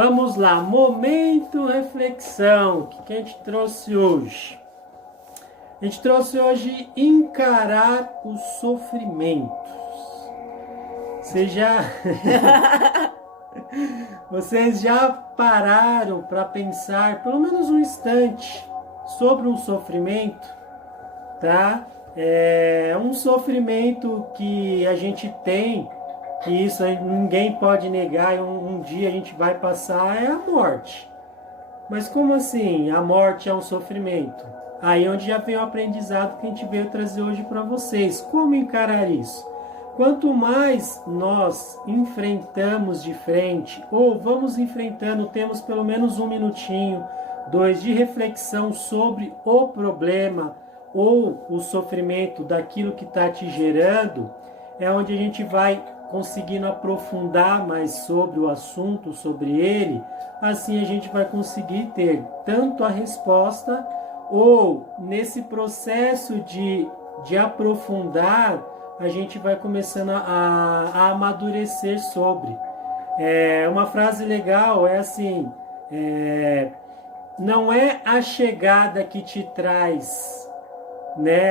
Vamos lá, momento reflexão. O que a gente trouxe hoje? A gente trouxe hoje encarar os sofrimentos. Vocês já pararam para pensar pelo menos um instante sobre um sofrimento, tá? É um sofrimento que a gente tem, que isso ninguém pode negar, e um dia a gente vai passar, é a morte. Mas como assim a morte é um sofrimento? Aí onde já vem o aprendizado que a gente veio trazer hoje para vocês. Como encarar isso? Quanto mais nós enfrentamos de frente, ou vamos enfrentando, temos pelo menos 1 minutinho, 2 de reflexão sobre o problema ou o sofrimento daquilo que está te gerando, é onde a gente vai conseguindo aprofundar mais sobre o assunto, sobre ele. Assim a gente vai conseguir ter tanto a resposta, ou nesse processo de aprofundar, a gente vai começando a amadurecer sobre. Uma frase legal é assim, não é a chegada que te traz, né,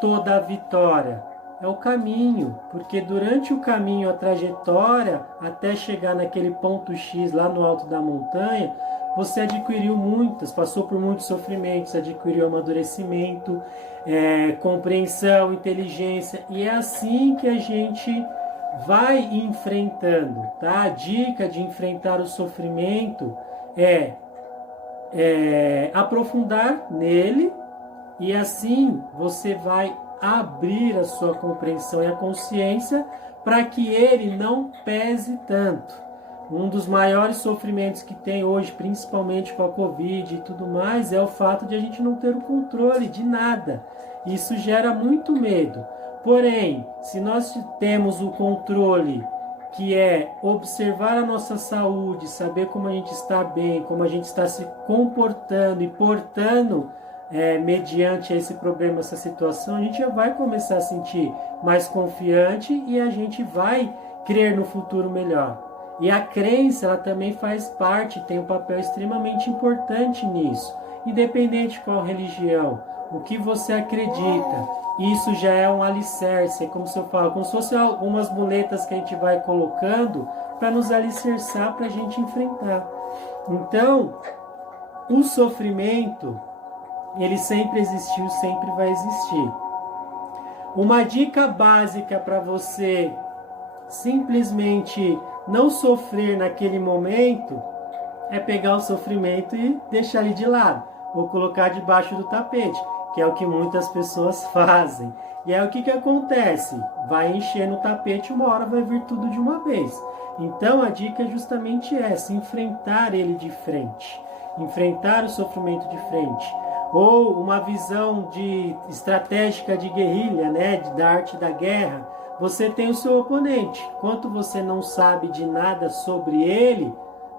toda a vitória, é o caminho, porque durante o caminho, a trajetória, até chegar naquele ponto X lá no alto da montanha, você adquiriu passou por muitos sofrimentos, adquiriu amadurecimento, compreensão, inteligência, e é assim que a gente vai enfrentando, tá? A dica de enfrentar o sofrimento é aprofundar nele, e assim você vai abrir a sua compreensão e a consciência para que ele não pese tanto. Um dos maiores sofrimentos que tem hoje, principalmente com a Covid e tudo mais, é o fato de a gente não ter o controle de nada. Isso gera muito medo. Porém, se nós temos o controle, que é observar a nossa saúde, saber como a gente está bem, como a gente está se comportando e portando mediante esse problema, essa situação, a gente já vai começar a sentir mais confiante e a gente vai crer no futuro melhor. E a crença, ela também faz parte, tem um papel extremamente importante nisso. Independente de qual religião, o que você acredita, isso já é um alicerce, é como se eu falo, como se fossem algumas muletas que a gente vai colocando para nos alicerçar, para a gente enfrentar. Então, o sofrimento, ele sempre existiu, sempre vai existir. Uma dica básica para você simplesmente não sofrer naquele momento é pegar o sofrimento e deixar ele de lado, ou colocar debaixo do tapete, que é o que muitas pessoas fazem. E aí o que acontece? Vai encher no tapete, uma hora vai vir tudo de uma vez. Então a dica é justamente essa, enfrentar ele de frente, enfrentar o sofrimento de frente. Ou uma visão estratégica de guerrilha, né, da arte da guerra. Você tem o seu oponente. Enquanto você não sabe de nada sobre ele,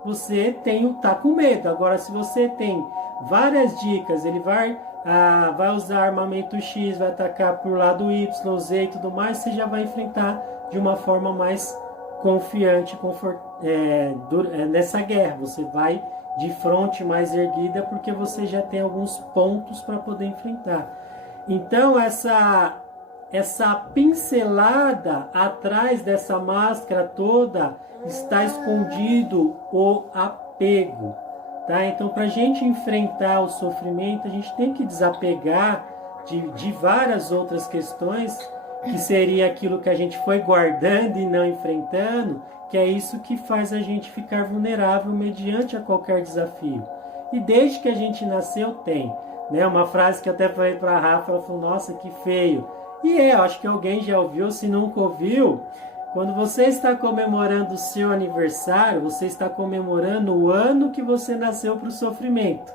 você tá com medo. Agora, se você tem várias dicas, ele vai usar armamento X, vai atacar por lado Y, Z e tudo mais, você já vai enfrentar de uma forma mais confiante, nessa guerra. Você vai de fronte mais erguida, porque você já tem alguns pontos para poder enfrentar. Então, essa pincelada atrás dessa máscara toda está escondido o apego, tá? Então, para a gente enfrentar o sofrimento, a gente tem que desapegar de várias outras questões, que seria aquilo que a gente foi guardando e não enfrentando, que é isso que faz a gente ficar vulnerável mediante a qualquer desafio. E desde que a gente nasceu tem, né? Uma frase que eu até falei para a Rafa, ela falou, nossa, que feio. E eu acho que alguém já ouviu, se nunca ouviu, quando você está comemorando o seu aniversário, você está comemorando o ano que você nasceu para o sofrimento.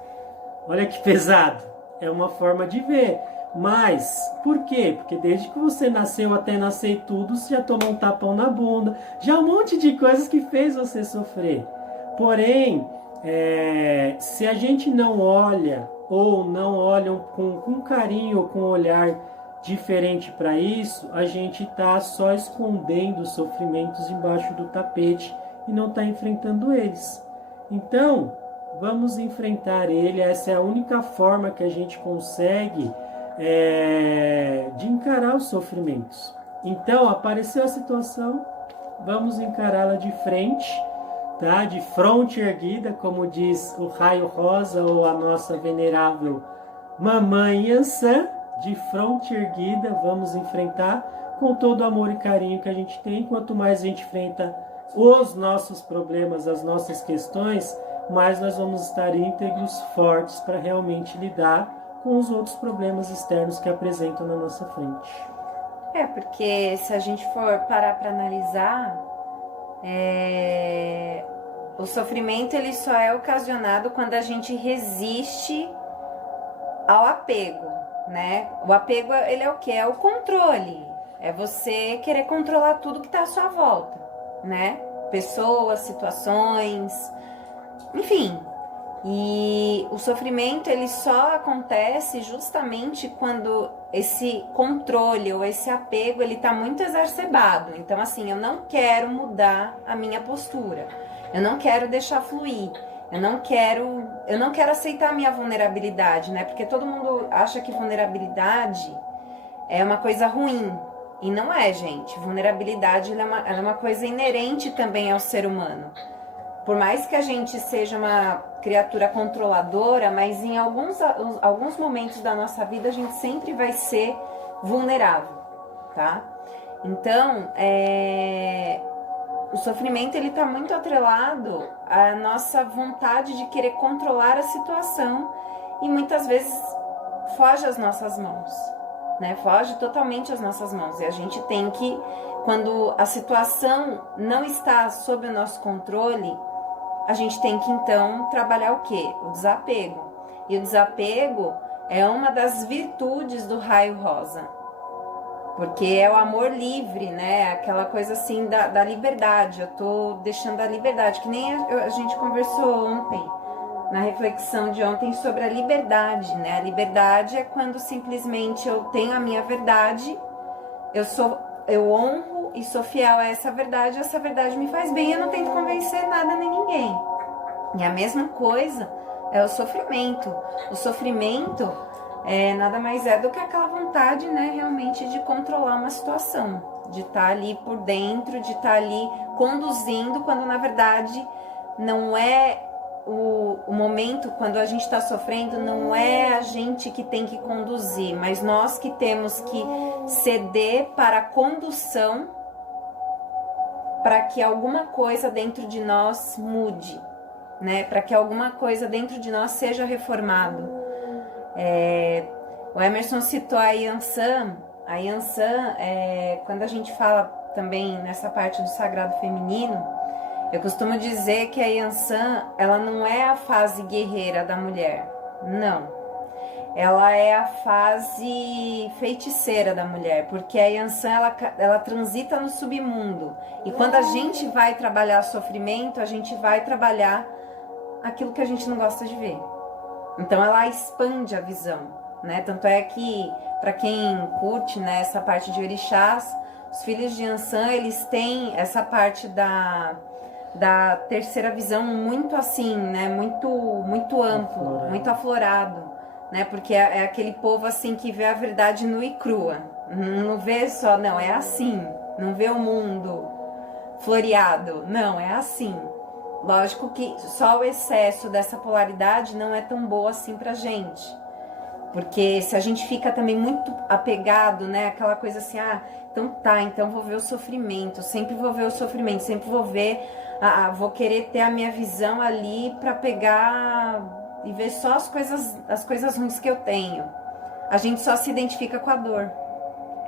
Olha que pesado. É uma forma de ver. Mas, por quê? Porque desde que você nasceu até nascer tudo, você já tomou um tapão na bunda, já um monte de coisas que fez você sofrer. Porém, se a gente não olha, ou não olha com carinho, ou com um olhar diferente para isso, a gente está só escondendo os sofrimentos embaixo do tapete, e não está enfrentando eles. Então, vamos enfrentar ele. Essa é a única forma que a gente consegue de encarar os sofrimentos. Então, apareceu a situação, vamos encará-la de frente, tá? De fronte erguida, como diz o raio rosa ou a nossa venerável Mamãe Yansan, de fronte erguida, vamos enfrentar com todo o amor e carinho que a gente tem. Quanto mais a gente enfrenta os nossos problemas, as nossas questões, mais nós vamos estar íntegros, fortes para realmente lidar com os outros problemas externos que apresentam na nossa frente. Porque se a gente for parar para analisar, o sofrimento ele só é ocasionado quando a gente resiste ao apego, né? O apego, ele é o quê? É o controle. É você querer controlar tudo que está à sua volta, né? Pessoas, situações, enfim. E o sofrimento, ele só acontece justamente quando esse controle ou esse apego, ele tá muito exacerbado. Então, assim, eu não quero mudar a minha postura. Eu não quero deixar fluir. Eu não quero aceitar a minha vulnerabilidade, né? Porque todo mundo acha que vulnerabilidade é uma coisa ruim. E não é, gente. Vulnerabilidade ela é uma coisa inerente também ao ser humano. Por mais que a gente seja uma criatura controladora, mas em alguns momentos da nossa vida a gente sempre vai ser vulnerável, tá? Então, o sofrimento ele tá muito atrelado à nossa vontade de querer controlar a situação e muitas vezes foge às nossas mãos, né? Foge totalmente às nossas mãos. E a gente tem que, quando a situação não está sob o nosso controle, a gente tem que então trabalhar o quê? O desapego. E o desapego é uma das virtudes do raio rosa. Porque é o amor livre, né? Aquela coisa assim da liberdade. Eu tô deixando a liberdade, que nem a gente conversou ontem, na reflexão de ontem sobre a liberdade, né? A liberdade é quando simplesmente eu tenho a minha verdade, eu honro e sou fiel a essa verdade me faz bem, eu não tento convencer nada nem ninguém. E a mesma coisa é o sofrimento. O sofrimento nada mais é do que aquela vontade, né, realmente de controlar uma situação, de estar ali por dentro, de estar ali conduzindo, quando na verdade não é o momento, quando a gente está sofrendo, não é a gente que tem que conduzir, mas nós que temos que ceder para a condução, para que alguma coisa dentro de nós mude, né? Para que alguma coisa dentro de nós seja reformado. O Emerson citou a Yansan. A Yansan, quando a gente fala também nessa parte do sagrado feminino, eu costumo dizer que a Yansan, ela não é a fase guerreira da mulher, não. Ela é a fase feiticeira da mulher, porque a Yansan, ela transita no submundo. E quando a gente vai trabalhar sofrimento, a gente vai trabalhar aquilo que a gente não gosta de ver. Então ela expande a visão, né? Tanto é que, para quem curte, né, essa parte de orixás, os filhos de Yansan, eles têm essa parte da terceira visão muito assim, né? Muito amplo, muito aflorado. Né? Porque é aquele povo assim que vê a verdade nua e crua, não vê só, não, é assim, não vê o mundo floreado, não, é assim. Lógico que só o excesso dessa polaridade não é tão boa assim pra gente, porque se a gente fica também muito apegado, né, aquela coisa assim, então vou ver o sofrimento, sempre vou ver o sofrimento, sempre vou ver, vou querer ter a minha visão ali pra pegar e ver só as coisas ruins que eu tenho. A gente só se identifica com a dor.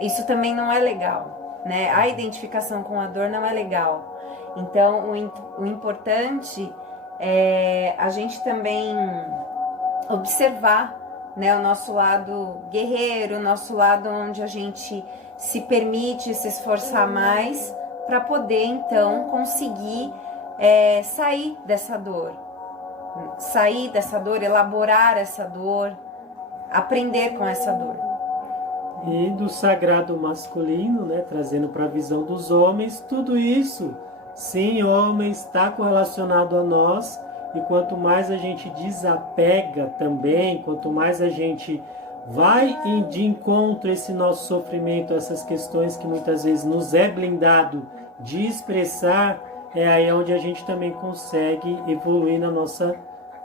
Isso também não é legal, né? A identificação com a dor não é legal. Então, o importante é a gente também observar, né, o nosso lado guerreiro, o nosso lado onde a gente se permite se esforçar mais para poder, então, conseguir sair dessa dor. Sair dessa dor, elaborar essa dor, aprender com essa dor. E do sagrado masculino, né, trazendo para a visão dos homens, tudo isso Sim, homem está correlacionado a nós, e quanto mais a gente desapega também, quanto mais a gente vai de encontro a esse nosso sofrimento, essas questões que muitas vezes nos é blindado de expressar, é aí onde a gente também consegue evoluir na nossa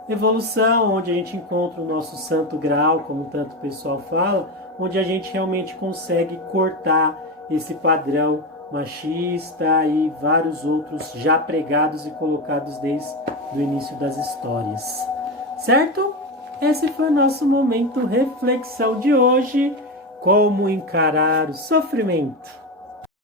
evolução, onde a gente encontra o nosso santo grau, como tanto o pessoal fala, onde a gente realmente consegue cortar esse padrão machista e vários outros já pregados e colocados desde o início das histórias. Certo? Esse foi o nosso momento reflexão de hoje. Como encarar o sofrimento.